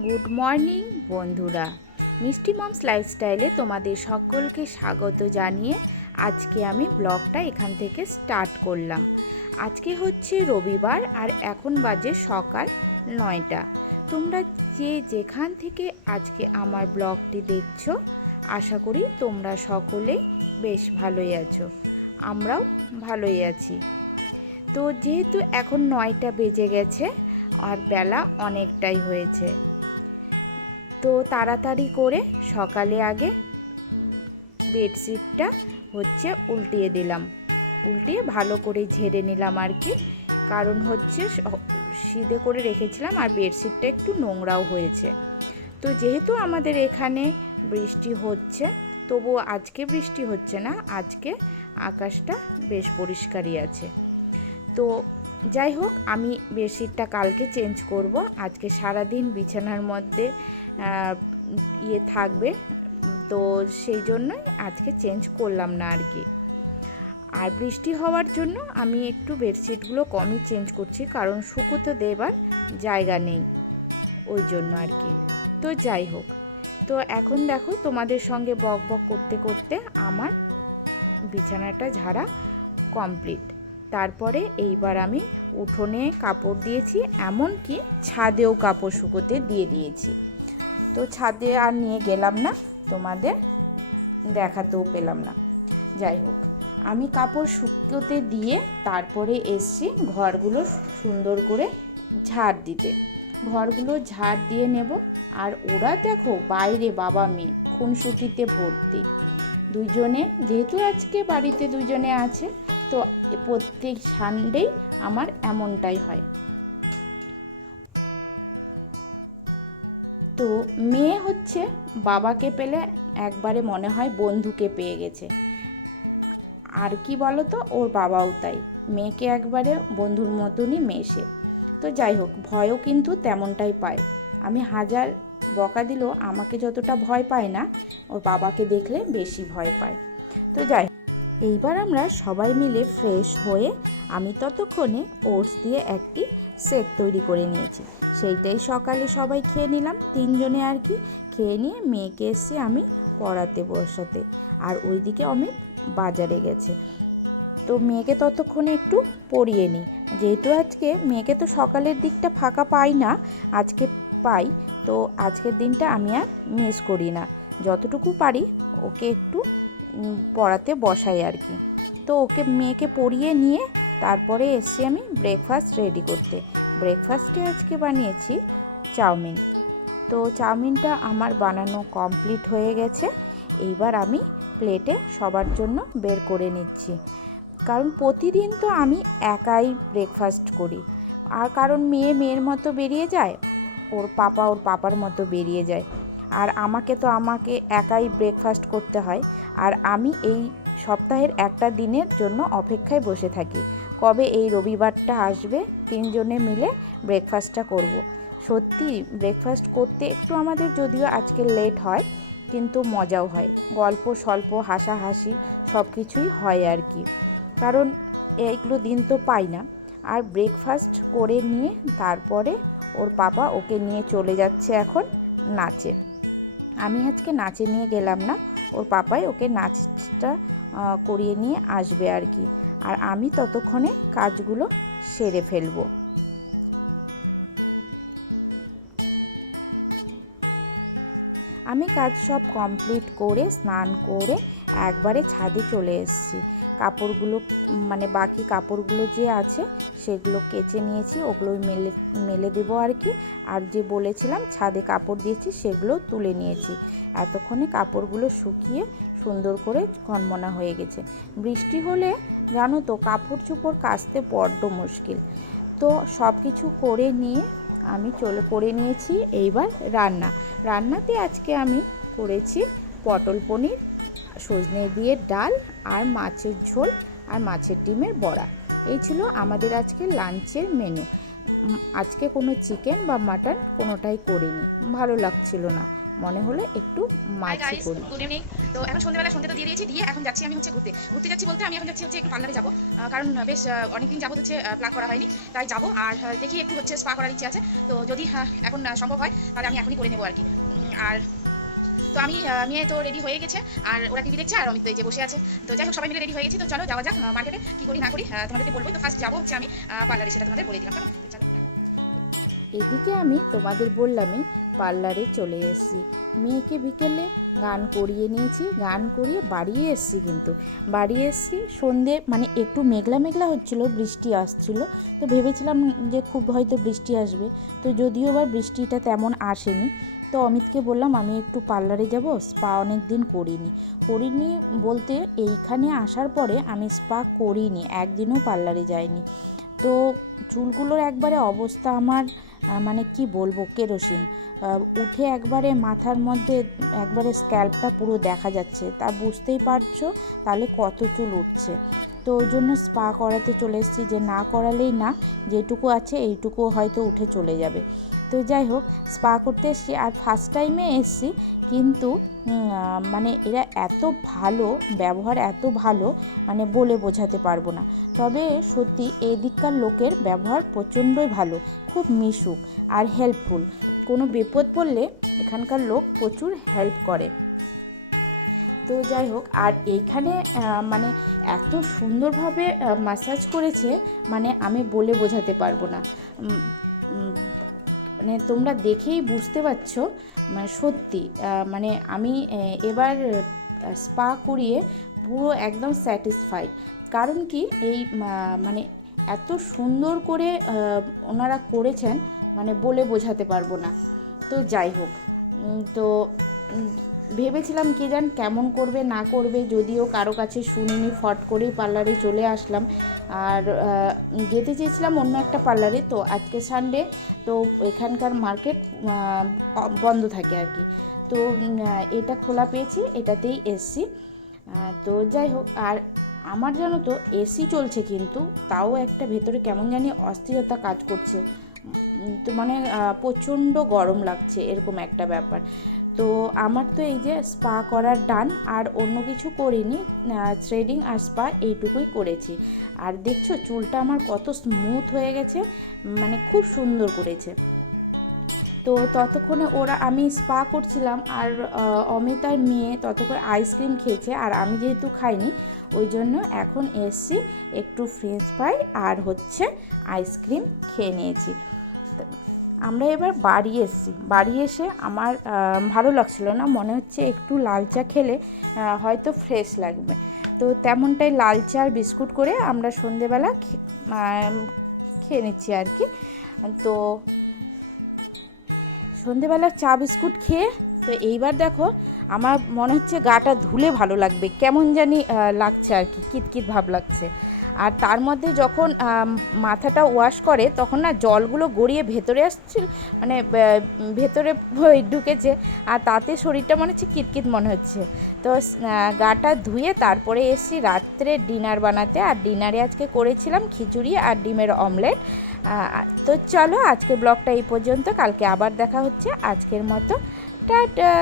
Good morning বন্ধুরা, মিষ্টি moms লাইফস্টাইলে তোমাদের সকলকে স্বাগত জানিয়ে আজকে আমি ব্লগটা এখান থেকে স্টার্ট করলাম। আজকে হচ্ছে রবিবার আর এখন বাজে সকাল 9টা। তোমরা যেখান থেকে আজকে আমার ব্লগটি দেখছো, আশা করি তোমরা সকলেই বেশ ভালোই আছো, আমরাও ভালোই আছি। তো যেহেতু এখন 9টা বেজে গেছে আর বেলা অনেকটাই হয়েছে, তো তাড়াতাড়ি করে সকালে আগে বেডশিটটা উল্টিয়ে দিলাম, উল্টিয়ে ভালো করে ঝেড়ে নিলাম আর কি। কারণ সিধে করে রেখেছিলাম আর বেডশিটটা একটু নোংরাও হয়েছে। তো যেহেতু আমাদের এখানে বৃষ্টি হচ্ছে, তবুও আজকে বৃষ্টি হচ্ছে না, আজকে আকাশটা বেশ পরিষ্কারই আছে। তো যাই হোক, আমি বেডশিটটা কালকে চেঞ্জ করব। আজকে সারাদিন বিছানার মধ্যে থাকবে, তো সেই জন্যই আজকে চেঞ্জ করলাম না আর কি। আর বৃষ্টি হওয়ার জন্য আমি একটু বেডশিটগুলো কমই চেঞ্জ করছি, কারণ শুকোতে দেবার জায়গা নেই, ওই জন্য আর কি। তো যাই হোক, তো এখন দেখো তোমাদের সঙ্গে বক বক করতে করতে আমার বিছানাটা ঝাড়া কমপ্লিট। তারপরে এইবার আমি উঠোনে কাপড় দিয়েছি, এমনকি ছাদেও কাপড় শুকোতে দিয়ে দিয়েছি। তো ছাদে আর নিয়ে গেলাম না, তোমাদের দেখাতেও পেলাম না। যাই হোক, আমি কাপড় শুকোতে দিয়ে তারপরে এসছি ঘরগুলো সুন্দর করে ঝাড় দিতে। ঘরগুলো ঝাড় দিয়ে নেব। আর ওরা দেখো বাইরে বাবা মেয়ে খুনসুটিতে ভর্তি দুইজনে, যেহেতু আজকে বাড়িতে দুইজনে আছে, তো প্রত্যেক সানডেই আমার এমনটাই হয়। তো মেয়ে বাবাকে পেলে একবারে মনে হয় বন্ধুকে পেয়ে গেছে। আর কি বলো তো, ওর বাবাও তাই, মেয়েকে একবারে বন্ধুর মতনই মেশে। তো যাই হোক, ভয়ও কিন্তু তেমনটাই পায়। আমি হাজার বকা দিলেও আমাকে যতটা ভয় পায় না, ওর বাবাকে দেখলে বেশি ভয় পায়। তো যাই হোক, এইবার আমরা সবাই মিলে ফ্রেশ হয়ে আমি ততক্ষণে ওটস দিয়ে একটি শেক তৈরি করে নিয়েছি। সেইটাই সকালে সবাই খেয়ে নিলাম, তিনজনে আর কি। খেয়ে নিয়ে মেয়েকে এসে আমি পড়াতে বসাতে, আর ওইদিকে অমিত বাজারে গেছে। তো মেয়েকে ততক্ষণে একটু পড়িয়ে নিই, যেহেতু আজকে মেয়েকে তো সকালের দিকটা ফাঁকা পাই না, আজকে পাই। তো আজকের দিনটা আমি আর মিস করি না, যতটুকু পারি ওকে একটু পড়াতে বসাই আর কি। তো মেয়েকে পড়িয়ে নিয়ে তারপরে এসছি আমি ব্রেকফাস্ট রেডি করতে। ব্রেকফাস্টে আজকে বানিয়েছি চাউমিন। তো চাউমিনটা আমার বানানো কমপ্লিট হয়ে গেছে। এইবার আমি প্লেটে সবার জন্য বের করে নিচ্ছি, কারণ প্রতিদিন তো আমি একাই ব্রেকফাস্ট করি। আর কারণ মেয়ের মতো বেরিয়ে যায়, ওর পাপার মতো বেরিয়ে যায়, আর আমাকে একাই ব্রেকফাস্ট করতে হয়। আর আমি এই সপ্তাহের একটা দিনের জন্য অপেক্ষায় বসে থাকি, কবে এই রবিবারটা আসবে, তিনজনে মিলে ব্রেকফাস্টটা করব। সত্যি ব্রেকফাস্ট করতে একটু আমাদের যদিও আজকে লেট হয়, কিন্তু মজাও হয়, গল্প স্বল্প হাসাহাসি সব কিছুই হয় আর কি। কারণ এইগুলো দিন তো পাই না। আর ব্রেকফাস্ট করে নিয়ে তারপরে ওর পাপা ওকে নিয়ে চলে যাচ্ছে এখন নাচে। আমি আজকে নাচে নিয়ে গেলাম না, ওর পাপাই ওকে নাচটা করিয়ে নিয়ে আসবে আর কি। আর আমি ততক্ষণে কাজগুলো সেরে ফেলবো। আমি কাজ সব কমপ্লিট করে স্নান করে একবারে ছাদে চলে এসেছি। কাপড়গুলো বাকি কাপড়গুলো যে আছে সেগুলো কেচে নিয়েছি, ওগুলোই মেলে দেবো আর কি। আর যে বলেছিলাম ছাদে কাপড় দিয়েছি সেগুলো তুলে নিয়েছি। এতক্ষণে কাপড়গুলো শুকিয়ে সুন্দর করে কনমনা হয়ে গেছে। বৃষ্টি হলে জানো তো কাপড় চোপড় কাচতে বড্ড মুশকিল। তো সব কিছু করে নিয়ে আমি করে নিয়েছি। এইবার রান্নাতে আজকে আমি করেছি পটল পনির, সজনে দিয়ে ডাল, আর মাছের ঝোল, আর মাছের ডিমের বড়া। এই ছিল আমাদের আজকে লাঞ্চের মেনু। আজকে কোনো চিকেন বা মাটন কোনোটাই করিনি, ভালো লাগছিল না, মনে হলো একটু মাছি করি। Good evening. তো এখন সন্ধ্যেবেলা সন্ধ্যে তো দিয়ে দিয়েছি, দিয়ে এখন যাচ্ছি আমি হচ্ছে ঘুরতে যাচ্ছি বলতে আমি এখন যাচ্ছি হচ্ছে একটু পার্লারে যাবো, কারণ বেশ অনেকদিন যাবত হচ্ছে প্লাগ করা হয়নি, তাই যাবো। আর দেখি একটু হচ্ছে স্পা করার ইচ্ছে আছে, তো যদি এখন সম্ভব হয় তাহলে আমি এখনই করে নেবো আর কি। আর তো আমি মেয়ে তো রেডি হয়ে গেছে, আর ওরা টিভি দেখছে আর অমিত তো এই যে বসে আছে। তো যাই হোক সবাই মিলে রেডি হয়ে গেছি, তো চলো যাওয়া যাক মার্কেটে, কী করি না করি তোমাদেরকে বলবো। তো ফার্স্ট যাবো হচ্ছে আমি পার্লারে, সেটা তোমাদের বলে দিলাম, কেমন? চলো। এদিকে আমি তোমাদের বললামই পার্লারে চলে এসেছি। মেয়েকে বিকেলে গান করিয়ে নিয়েছি, গান করিয়ে বাড়িয়ে এসেছি। কিন্তু বাড়িয়ে এসেছি সন্ধে, মানে একটু মেঘলা মেঘলা হচ্ছিলো, বৃষ্টি আসছিলো। তো ভেবেছিলাম যে খুব হয়তো বৃষ্টি আসবে, তো যদিও বা বৃষ্টিটা তেমন আসেনি। তো অমিতকে বললাম আমি একটু পার্লারে যাব, স্পা অনেক দিন করিনি বলতে এইখানে আসার পরে আমি স্পা করিনি, একদিনও পার্লারে যাইনি। তো চুলগুলোর একবারে অবস্থা আমার মানে কি বলবো, কেরোসিন উঠে একবারে মাথার মধ্যে একবারে স্ক্যাল্পটা পুরো দেখা যাচ্ছে, তা বুঝতেই পারছো তাহলে কত চুল উঠছে। তো ওই জন্য স্পা করাতে চলে এসেছি, যে না করালেই না, যেটুকু আছে এইটুকু হয়তো উঠে চলে যাবে। তো যাই হোক স্পা করতে এসেছি, আর ফার্স্ট টাইমে এসেছি, কিন্তু মানে এরা এত ভালো ব্যবহার, এত ভালো মানে বলে বোঝাতে পারবো না। তবে সত্যি এই দিককার লোকের ব্যবহার প্রচণ্ডই ভালো, খুব মিশুক আর হেল্পফুল। কোনো বিপদ পড়লে এখানকার লোক প্রচুর হেল্প করে। তো যাই হোক, আর এইখানে মানে এত সুন্দরভাবে ম্যাসাজ করেছে, মানে আমি বলে বোঝাতে পারবো না। মানে তোমরা দেখেই বুঝতে পারছো, মানে সত্যি মানে আমি এবার স্পা করিয়ে পুরো একদম স্যাটিসফাইড। কারণ কি এই মানে এত সুন্দর করে ওনারা করেছেন, মানে বলে বোঝাতে পারবো না। তো যাই হোক, তো ভেবেছিলাম কে জান কেমন করবে না করবে, যদিও কারো কাছে শুনিনি, ফট করেই পার্লারে চলে আসলাম। আর যেতে চেয়েছিলাম অন্য একটা পার্লারে, তো আজকে সানডে, তো এখানকার মার্কেট বন্ধ থাকে আর কি। তো এটা খোলা পেয়েছি, এটাতেই এসছি। তো যাই হোক, আর আমার জানো তো এসি চলছে, কিন্তু তাও একটা ভেতরে কেমন জানি অস্থিরতা কাজ করছে। তো মানে প্রচণ্ড গরম লাগছে, এরকম একটা ব্যাপার। তো আমার তো এই যে স্পা করার ডান, আর অন্য কিছু করিনি, থ্রেডিং আর স্পা এইটুকুই করেছি। আর দেখছো চুলটা আমার কত স্মুথ হয়ে গেছে, মানে খুব সুন্দর করেছে। তো ততক্ষণে আমি স্পা করছিলাম, আর অমিত আর মেয়ে ততক্ষণ আইসক্রিম খেয়েছে, আর আমি যেহেতু খাইনি ওই জন্য এখন এসছি একটু ফ্রেঞ্চ ফ্রাই আর হচ্ছে আইসক্রিম খেয়ে নিয়েছি। আমরা এবার বাড়ি এসেছি, বাড়ি এসে আমার ভালো লাগছিল না, মনে হচ্ছে একটু লাল চা খেলে হয়তো ফ্রেশ লাগবে। তো তেমনটাই লাল চা আর বিস্কুট করে আমরা সন্ধেবেলা খেয়ে নিচ্ছি আর কি। তো সন্ধেবেলা চা বিস্কুট খেয়ে, তো এইবার দেখো আমার মনে হচ্ছে গাটা ধুলে ভালো লাগবে, কেমন জানি লাগছে আর কি, কিতকিত ভাব লাগছে। আর তার মধ্যে যখন মাথাটা ওয়াশ করে তখন না জলগুলো গড়িয়ে ভেতরে আসছিল, মানে ভেতরে ঢুকেছে, আর তাতে শরীরটা মনে হচ্ছে কিতকিত মনে হচ্ছে। তো গাটা ধুয়ে তারপরে এসেছি রাত্রে ডিনার বানাতে, আর ডিনারে আজকে করেছিলাম খিচুড়ি আর ডিমের অমলেট। তো চলো আজকে ব্লগটা এই পর্যন্ত, কালকে আবার দেখা হচ্ছে। আজকের মতো টাটা।